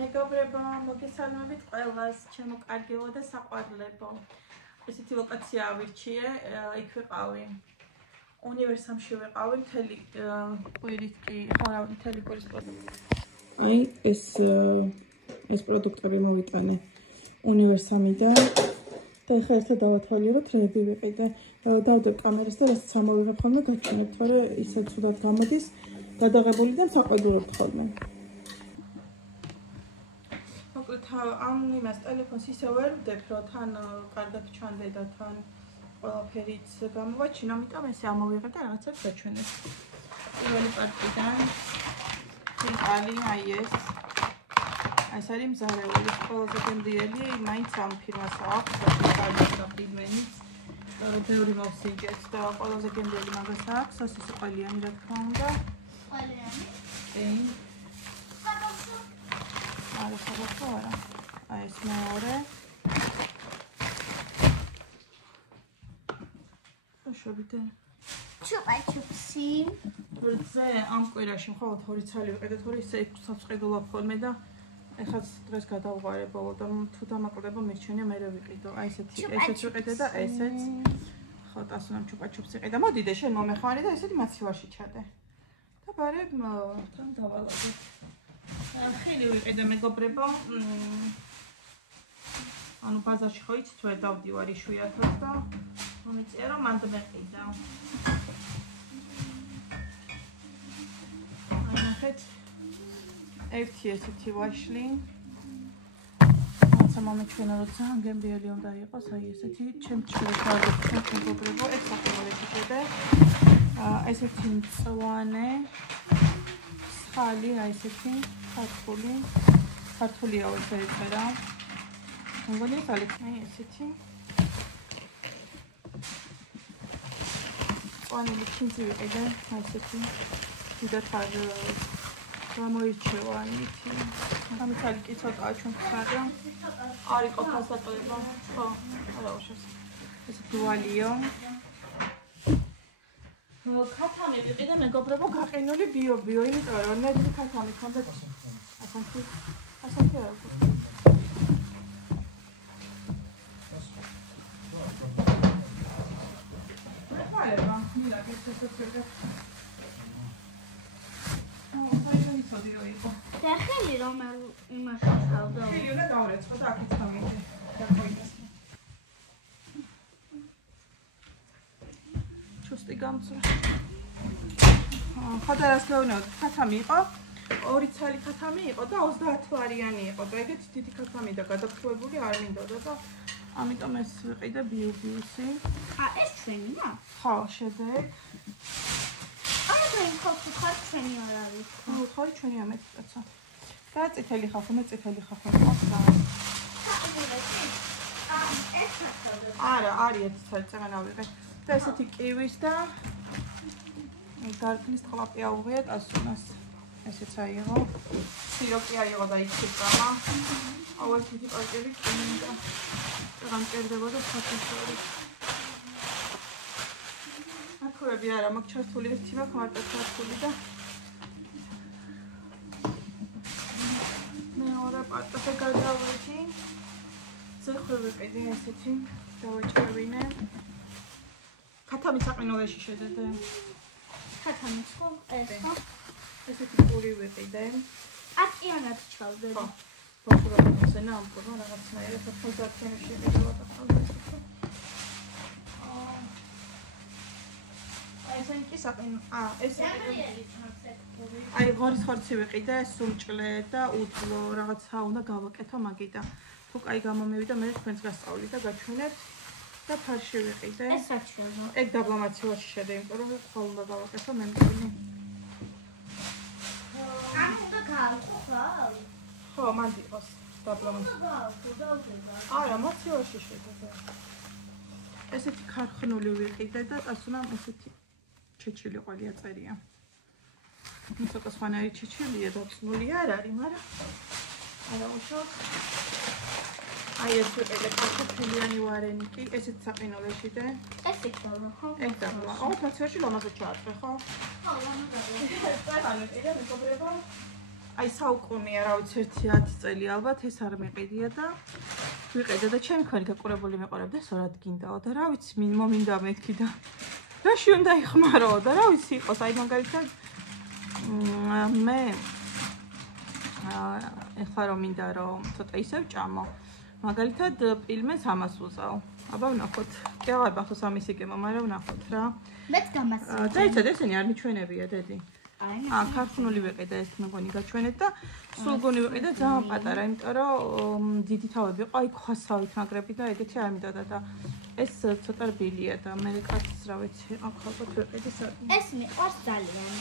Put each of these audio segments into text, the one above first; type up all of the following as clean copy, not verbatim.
მეგობრებო, მოგესალმებით ყველას, ჩემო კარგებო და საყვარლებო. ესეთი ლოკაცია ავირჩიე, იქ ვიყავი. უნივერსამში ვიყავი, მთელი კვირით კი, ხო, მთელი კვირის პროდუქტი. აი, ეს პროდუქტები მოვიტანე უნივერსამიდან და ეხლა ერთად დავათვალიეროთ, რები ვიყიდე. დავდებ კამერას და რასაც ამოვიღებ ხოლმე გაჩვენებთ, თორე ისე ცუდად გამოდის, გადაღებული და საყვედურობთ ხოლმე. ამ იმას ტელეფონს ისე ვერ ვდებ, რომ თან კარგად ჩანდედა, თან ყველაფერიც გამოვაჩინო, ამიტომ ესე ამოვიღებ და რაღაცას გაჩვენებ. პირველი პარტიდან ფილტალი, აი ეს არის მზარეული, ყველაზე გემრიელი, მაინც ამ ფირმას აქვს, კარგი პრიმენიც. ბევრი მოვსინჯეთ და ყველაზე გემრიელი მაგას აქვს, ასე ყველიანი რა თქმა უნდა. ყველიანი? არა, საბოლოო არა. აი ეს მეორე. შევიდე. ჩუპა-ჩუპსი. ზე ამ კვირაში მხოლოდ 2 ცალი ვიყიდე, თორე ისე საფრთხილობ ხოლმე და ეხლა დღეს გადავუყარებო და თუ დამაკლდება მირჩენია მე ვიყიდო. აი ესეთი ვიყიდე და ესეც. ხო, ტასუნამ ჩუპა-ჩუპსი ყიდა. მოდიდე შენ მომეხმარი და ესეთი მაცივარში ჩადე. და ბარებ თან დავალაგებ. ხელი ვიყიდე მეგობრებო. ანუ ბაზარში ხო იცით ვერ დავდივარ იშვიათად და მომიწია რომ მანდ მეყიდა. აი ნახეთ. ერთი ესეთი ვაშლი. რაცა მომეჩვენა რომ ძალიან გემრიელი უნდა იყოს, აი ესეთი ჩემთვის გავაკეთე მეგობრებო, ეს საფრთხილები შედა. ესეთი მწვანე ხალი, აი ესეთი ქართულია ვეწერა. მოგონია თალიქ, აი ესეთი. მწვანე ჩინძი ვიყიდე, აი ესეთი. დიდად ხარ გამოირჩევა ამითი. ამით თალიქი ცოტაა ჩვენთვის, მაგრამ არ იყო გასაკლება. ხო, არა უშავს. ესეთი ვალიო. ქათამი ვიყიდე მეგობრებო, გაყინული ბიო, იმიტომ რომ ნედლი ქათამი ხონდა. ასეთი არა. და ხელი რომ იმაში ჩავდა. ხელი უნდა გავარეცხო და აქეთ გამიდე. ჩუსტი გამწვა. ხოდარას გავნოთ, ქათამი იყო. 2 ცალი ქათამი იყო და 30 ვარიანი იყო. და ეგეთ დიდი ქათამი და გადაფრთოვებული არ მინდოდა და ამიტომ ეს ვიყიდე ბიუსი. ეს ჩვენია? ხო, შედეგ. აი ხო ჩვენი არ არის. ხო, ჩვენია მე კაცო. და წითელი ხალხი, მე წითელი ხალხი მყავს და. არა, არის ეს ცალი წეგანა ვიღე. და ესეთი კივის და გარკნის ტყლაპი აუღია ტასუნას. ესეც აიღო. სიროპი აიღო და იცი-წამა. აუ ეს დიდი პაკეტი წმინდა. გამჭირდებოდა საფრთხილად. აქურები არა, მაგ ჩართული ერთი მაქვს მარტო ჩართული და მეორე პარტზე გადავედი. ზეხვი ვიყიდე ესეთი, დავაჭერვინე. ქათამი საყინულეში შედედე. ქათამი ხო? ეს ხო? ესეთი პური ვიყიდე. აკიანად ჩავდე. ხო. ბოქურობაზე ნამპურო რაღაცნაირად ფოტოთემში ვიყიდე და ესენი კი საყინო. ეს აი ღორის ხორცი ვიყიდე, სუმჭლე და უძლო რაღაცა უნდა გავაკეთო მაგიდან. თუ კაი გამომივიდა, მე თქვენს გასწავლი და გაჩვენებთ და ფარში ვიყიდე. ეს საჩვენო. ეგ დაბლამაციოში შედა, იმიტომ რომ ხოლმე უნდა გავაკეთო მე მგონი. ამ უნდა გავხო ხო? ხო, მანდ იყოს დაბლამაცია. არა, მოცივაში შედა. ესეთი ქარხნული ვიყიდე და ტასუნამ ესეთი ჩეჩილი ყოლია წერია. ცოტა სხვანაირი ჩეჩილია და წნული არ არის, მაგრამ არა უშავს. აი ეს ვიყიდე ქართულიანი ვარენიკი, ესეც საყინოლეში და ეს იქნება ხო? ეგ დაბლა. აუ, მოცივაში ლამაზად ჩააწყე, ხო? ხო, ლამაზად. წავალე, იდე მეგობრებო. აი საუკუნეა, რა ვიცი, 10 წელი ალბათ ეს არ მეყიდია და ვიყიდე და ჩემი ქმარი გაყურებული მეყარებდა, სწორად გინდაო და რა ვიცი, მომინდა მეთქი და რაში უნდა იხმარო და რა ვიცი იყოს, აი მაგალითად მე ეხლა რომ მინდა რომ ცოტა ისევ ჭამო, მაგალითად პილმეს ამას ვუწავ. აბა ვნახოთ. კი აღარ ბახოს ამის იგემო, მაგრამ ვნახოთ რა. მეც გამასწავლე. დაიცად ესენი არ მიჩვენებია, დედი. ქართული ვიყიდე ეს მეგონი გაჩვენეთ და სულ გონი ვიყიდე ძალიან პატარა, იმიტომ რომ დიდი თავები იყო, აი ქვასავით მაგრები და ეგეთი არ მინდოდა და ეს ცოტა რბილია და მე კაცს რა ვიცი, აქ ალბათ ვიყიდე საკმაოდ. ეს მიყვარს ძალიან.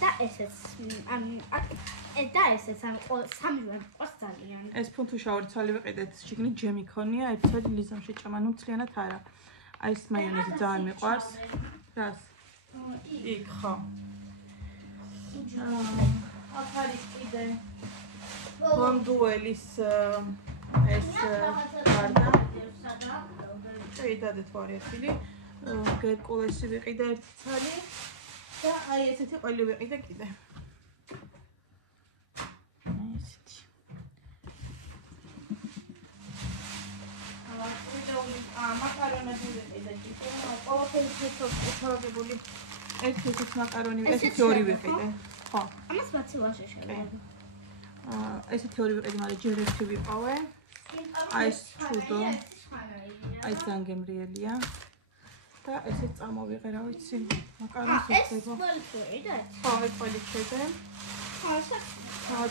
და ესეც და ესეც სამივე მიყვარს ძალიან. ეს ფუნთუშაური ცალი ვიყიდეთ, შიგნით ჯემი ქონია, ერთად ლიზამში ჭამა, ნუ მთლიანად არა. აი ეს მაიონეზი ძალიან მიყვარს. რას? იქ ხო. აქ არის კიდე ბონდუელის ეს გარდა. შეიძლება დათვალიერებული. გერკულესი ვიყიდე ერთი ცალი და აი ესეთი ყველი ვიყიდე კიდე. ესეთი. მაკარონები ვიყიდე კიდე. ყველაფერი შეთავაზებული. ერთი მაკარონი, ესეთი ორი ვიყიდე. ხო. ამას მოცივაში შევიდე. ესეთი ორი ვიყიდე, მაგრამ ჯერ ერთი ვიყავე. აი ეს ჩუდო. აი ძალიან გემრიელია. და ესეც წამოვიღე, რა ვიცი, მაკარონს ვიყიდე. ხო, ეს ყველი შევიდე.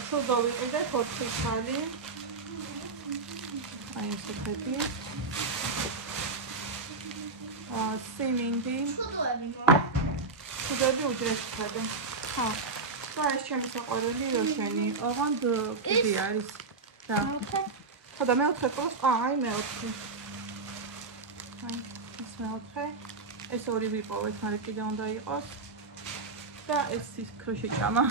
ჩუდო ვიყიდე, 4 ცალი. აი ესეთი. სიმინდი. ჩუდოები უჯრედს ხადე. ხო. და ეს ჩემი საყვარელი როშენი. ოღონდ კიდე არის. და. ხო და მეოთხე ყოს, აი მეოთხე. აი ეს მეოთხე. ეს ორი ვიპოვეთ, მაგრამ კიდე უნდა იყოს. და ეს ის ქროში ჭამა.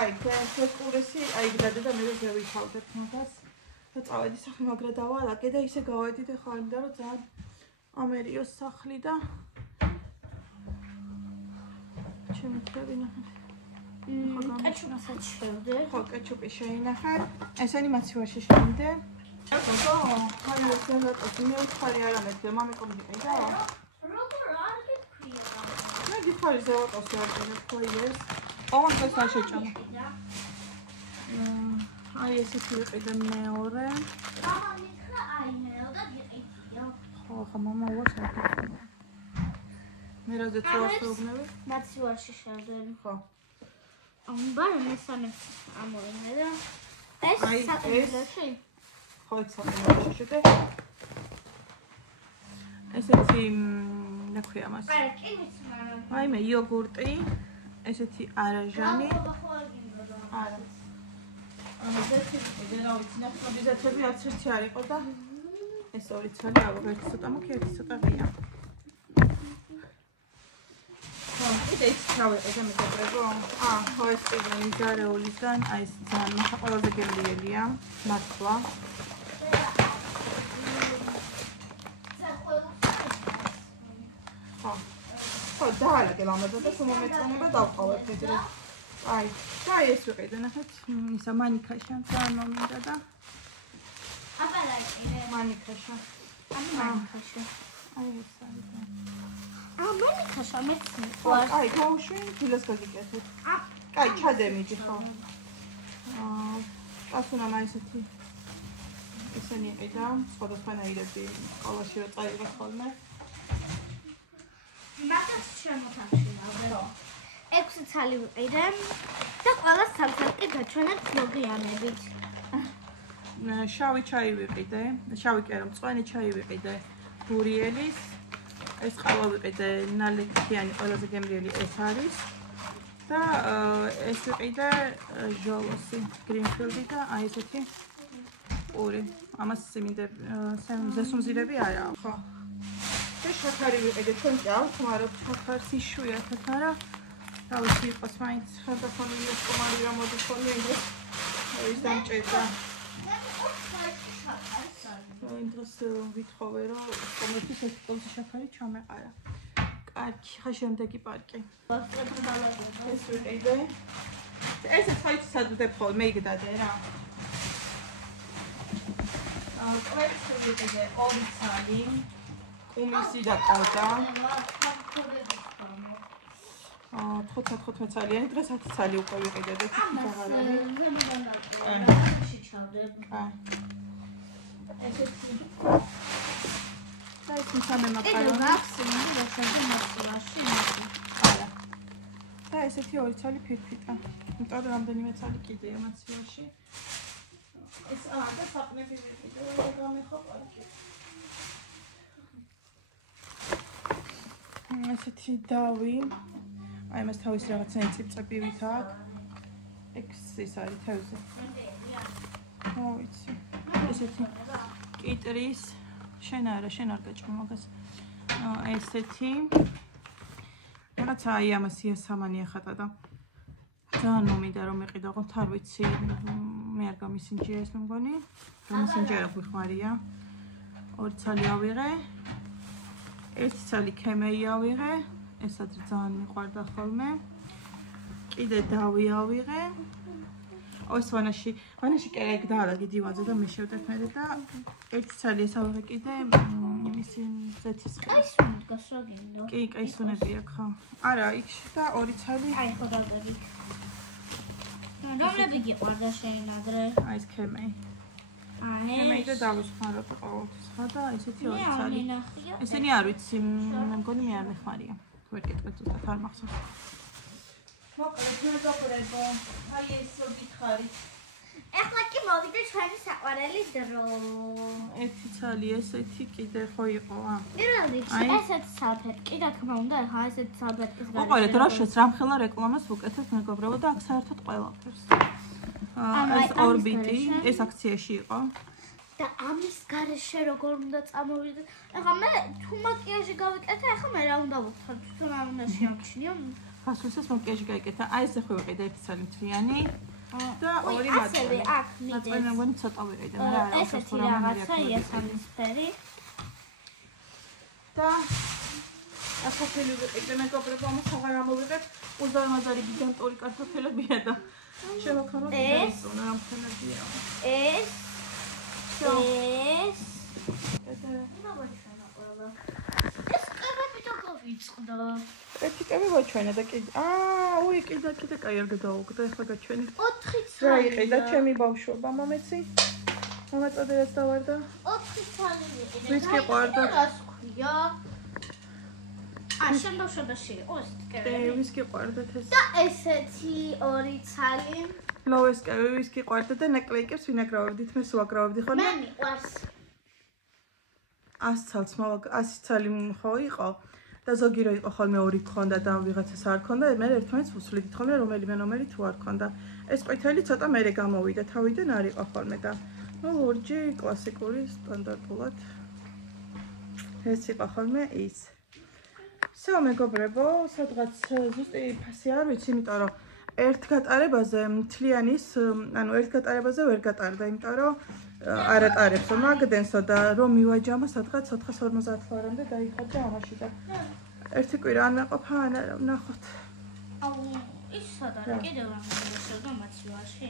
აი, ეს კურესი, აი გადადა და მე დავითავდებ მაგას. და წავედი სახლი, მაგრა დავალაგე და ისე გავედი და ხარ მინდა რომ ძალიან ამერიოს სახლი და ჩემი ხები ნახე. კეჩუპსაც შევდე. ხო, კეჩუპი შეინახე. ესენი მაცივარში შევიდე. ხო, აი ეს ზელატოსი მე უთხარი არ ამეთქე, მამიკომ გიყიდა. როგორ არ გიქრია? მე გიხარი ზელატოსი არ გიყიდა ეს. ოღონდ ეს არ შეჭამა. აი ესეთი ვიყიდე მეორე. მამა მითხრა აი მეო და გიყიდია. ხო, ხა მამა უარს არ გიყიდა. მე რაზეც უარს ვეუბნები? მაცივარში შევდე. ხო. ბარემ მესამე ამოიღე და ეს აი, საყიდოში? ხო, ეს საყიდოში შედე. ესეთი რა ქვია მას? არა, კი ვიცი. აი მე იოგურტი, ესეთი არაჟანი. არა. ზეთი კიდე რა ვიცი, ნახტები ზეთები არც ერთი არ იყო და ეს ორი ცალი ავიღეთ ცოტა მოქი, ერთი ცოტა ღია. ხო, კიდე ის ჩავეყიდე მეგობრებო. ხო, ეს კიდე მიზარეულიდან, აი ეს ძალიან ყველაზე გემრიელია, მართლა. ხო, დაალაგე ლამაზად და სულ მომეწონება დავყავებ ეგრე. აი, და ეს ვიყიდე, ნახეთ, ისა მანიკაშა ძალიან მომინდა და აპარატი. მანიკაშა. მანიკაშა. აი ეს არის. მანიკაშა მეც ხო, მიყვარს. აი, გავუშვი, დილას გაგიკეთეთ. კაი, ჩადემიჯი ხო. ასუნა ესეთი. ესენი იყიდა, სხვადასხვანაირები სკოლაში რო წაიღეს ხოლმე. მაგას შემოთამშინავდა. 6 ცალი ვიყიდე და ყველა სამსაკი გაჩვენეთ ბლოგიანებით. შავი ჩაი ვიყიდე, შავი კი არა, მწვანე ჩაი ვიყიდე გურიელის. ეს ყავა ვიყიდე ნალექიანი, ყველაზე გემრიელი ეს არის. და ეს ვიყიდე ჟოლოსი, გრინფილდი და აი ესეთი პური. ამას ზესუმზირები არა, ხო. და შაქარი ვიყიდე, თქვენ ჭამთ, მაგრამ შაქარს იშვიათად არა. რა ვიცი, იყოს მაინც ხელდახონილი სტომარი რა მოდის ხოლმე ეს. ის დამჭერდა. იმ დროს ვითხოვე რომ სტომეთის ეს კონსი შაქარი ჩამეყარა. კარგი, ხა შემდეგი პარკი. ვასწრებთ ბალაგება. ეს ვიყიდე. ესეც ხაით სადუდებ ხოლმე, მე იგდადე რა. კვერცხს ვიყიდე 2 ცალი. კუმისი და კოდა. 15 ცალიანი, დღეს 10 ცალი უკვე ვიყიდე და თვითონ აღარ არის. ესეთი. და ეს მესამე მაკარონი. არა. და ესეთი 2 ცალი ფირფიტა. იმიტომ რომ რამდენიმე ცალი კიდეა მაცივაში. ეს და საყნები ვიყიდე, გამეხო პარკი. ესეთი დავი. აი მას თავის რაღაცა წიწებივით აქვს. ეს არის თავზე. ვიცი. ესეთი კიტრის შენ არ გაჭმო მაგას. ესეთი. რაღაცა აი ამას იასამანი ახატა და ძალიან მომიდა რომ მეყიდა, ოღონდ არ ვიცი, მე არ გამისინჯია ეს მე მგონი. გამისინჯია ხმარია. 2 ცალი ავიღე. 1 ცალი ქემეი ავიღე. ესაც ძალიან მიყვარდა ხოლმე. კიდე დავი ავიღე. ოს ვანაში კერეიკ დაალაგე დივანზე და მე შევდექმედე და 1 ცალი ეს ავიღე კიდე იმისი ზეთის ხილი. კაისუნი დგას რა გინდა? კი, კაისუნები აქვს ხო. არა, იქ და 2 ცალი. აი ხო დავდები. რომლები გიყვარდა შენ ადრე? აი ეს ქემეი. აი ქემეი და დავიხმარებ ყოველთვის ხო და ესეთი 2 ცალი. ესენი არ ვიცი, მე მგონი მე არ მეხმარია. ვერ გეტყვით ზუსტად არ მახსოვს. მოკლედ მეგობრებო, აი ეს გითხარით. ეხლა კი მოვიდა ჩვენი საყვარელი დრო. 1 ცალი ესეთი კიდე ხო იყო, პირველ რიგში ესეთი სალფეტკი, კი რა თქმა უნდა, ხა ესეთი სალფეტკის გარშემო. მოყოლეთ როშეს რამხელა რეკლამას ვუკეთებ მეგობრებო და აქ საერთოდ ყველაფერს. ეს ორბიტი, ეს აქციაში იყო. და ამის გარეშე როგორ უნდა წამოვიდე? ეხლა მე თუ მაკიაჟი გავიკეთე, ეხლა მე რა უნდა ვუხარ? თვითონ არ უნდა შეამჩნიო. ფასუსას მაკიაჟი გაიკეთა. აი ეს ხო ვიყიდე 1 ცალი მთლიანი და 2 მაწვანე. ასევე აქ მიდეს. მაწვანე მგონი ცოტა ვიყიდე, მაგრამ არა ესეთი რაღაცა იასამნისფერი. და ახლა ვიყიდე მეგობრებო, ამას აღარ ამოვიღებ. 30,000 გიგანტური კარტოფილებია და შევაქარო ეს რამხელებია. ეს კებები და გავიწყდა. კები ვაჩვენე და კიდე. უი, კიდე კაი არ გადაუგდა, ახლა გაჩვენე. 4 ცალი. რა იყიდა ჩემი ბავშვობა, მომეცი? მომაწოდებს დავარდა. 4 ცალი ვიყიდე. ვის გიყვარდა? რას ქვია? შენ ბავშვობაში იყო ეს კები? ვის გიყვარდათ ეს? და ესეთი 2 ცალი. ლოვეს კები ვის გიყვარდა და ნაკლეიკებს ვინაგრავებდით, მე სუაგრავებდი ხოლმე. მე მიყვარს. 100 ცალს 100 ცალი ხო იყო და ზოგი რო იყო ხოლმე 2 გქონდა და ვიღაცას არ გქონდა, მე ერთმანეთს ვუსვლიდით ხოლმე რომელიმე თუ არ გქონდა. ეს ყვითელი ცოტა მერე გამოვიდა, თავიდან არ იყო ხოლმე და ლურჯი კლასიკური სტანდარტულად. ეს იყო ხოლმე ის. всё მეგობრებო, სადღაც ზუსტი ფასი არ ვიცი, იმიტომ რომ ერთ გატარებაზე მთლიანის, ანუ ერთ გატარებაზე ვერ გატარდა, იმიტომ რომ არ ატარებსო მაგდენსო და რომ მივაჯამა სადღაც 450 ლარამდე დაიხადა ამაში და ერთი კვირა არ ნაყოფა, არა ვნახოთ. ის სად არის? კიდევ რამე შევდო მაცივაში?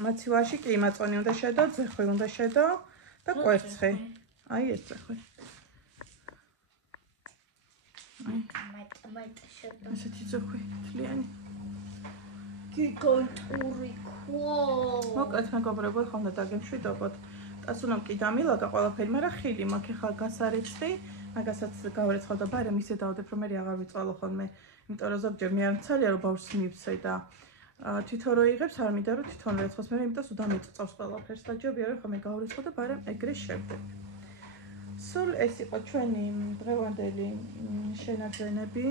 მაცივაში კი მაწონი უნდა შედო, ძეხვი უნდა შედო და კვერცხი. აი ეს ძეხვი. მაიტ შევდო. ესეთი ძეხვი, მთლიანი. გიგანტური ხო. მოკლედ მეგობრებო, ხომ და დაგემშვიდობოთ. ტასუნამ კი დამილაგა ყველაფერი, მაგრამ ხილი მაქვს ხა გასარეცხი, მაგასაც გავრეცხავ და ბარემ ისე დავდებ, რომ მე აღარ ვიწვალო ხოლმე, იმიტომ რომ ზოგჯერ მე არ მცალია რომ ბავშვს მივცე და თვითონ რო იღებს, არ მინდა რომ თვითონ რეცხოს, მე იმიტომ სულ დამიწწავს ყველაფერს და ჯობია რომ ხომ გავრეცხო და ბარემ ეგრე შევდებ. სულ ეს იყო ჩვენი დღევანდელი შენაძენები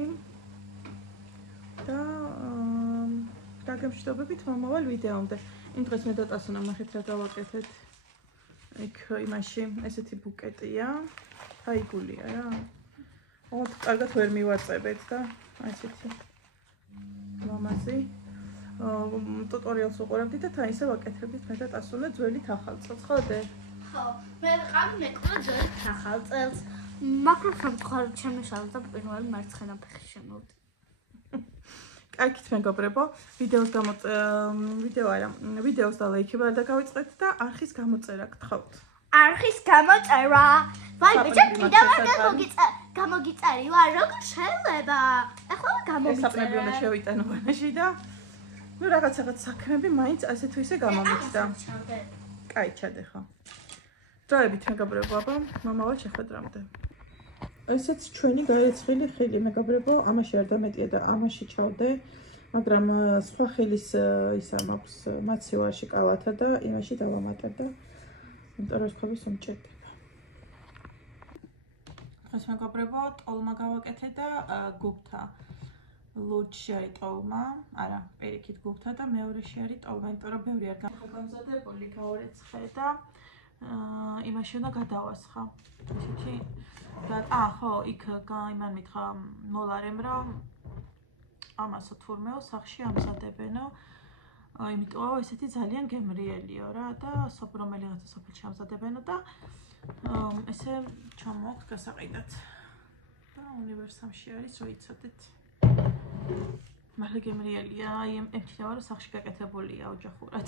და დაგემშვიდობებით მომავალ ვიდეომდე. იმ დღეს მე და ტასუნამ ნახეთ რა დავაკეთეთ. იქ იმაში ესეთი ბუკეტია. აიგულია რა. ოღონდ კარგად ვერ მივაწებეთ და აი ესეთი ლამაზი. ტუტორიალს უყურებდით და თან ისე ვაკეთებდით მე და ტასუნე ძველი ახალ წელს, ხო? ხო, მე ვიყავ მეკვრა ძველი ახალ წელს. მაგრამ სამწუხაროდ შემეშალა და პირველი მარცხენა ფეხი შემოვიდა. კარგით მეგობრებო, ვიდეოს და ლაიქება და გავიწყეთ და არხის გამოწერა გთხოვთ. არხის გამოწერა. ვაი, ბიჭო, კიდევ გამოგიწერილა, როგორ შეიძლება? ახლა გამომიწერე. ესაპნები უნდა შევიტანო ვანაში და ნუ რაღაც საქმეები მაინც ასე თუ ისე გამომიჩნდა. კაი, ჩადე ხო. დროებით მეგობრებო, აბა, მომავალ შეხვედრამდე. ესეც ჩვენი გაეცხრილი ხილი მეგობრებო, ამაში არ დამეტია და ამაში ჩავდე, მაგრამ სხვა ხილის ისა მაქვს მაცივარში კალათა და იმაში დავამატებ და იმიტომ რომ ხობის უმჭირდება. დღეს მეგობრებო, ტოლმა გავაკეთე და გუფთა ლურჯში არის ტოლმა, არა, პირიქით გუფთა და მეორეში არის ტოლმა, იმიტომ რომ ბევრი არ გამზადებული გაორეცხე და იმაში უნდა გადავასხა. ისეთი და ხო, იქ იმან მითხრა მოლარემ რომ ამასო თურმეო სახში ამზადებენო. იმიტომ ესეთი ძალიან გემრიელიო რა და რომელიღაცა სოფელში ამზადებენო და ესე ჩამოვაქვს გასაყიდად. და უნივერსამში არის რო იცოდეთ. მართლა გემრიელია, აი ემჩნევა რომ სახში გაკეთებულია ოჯახურად.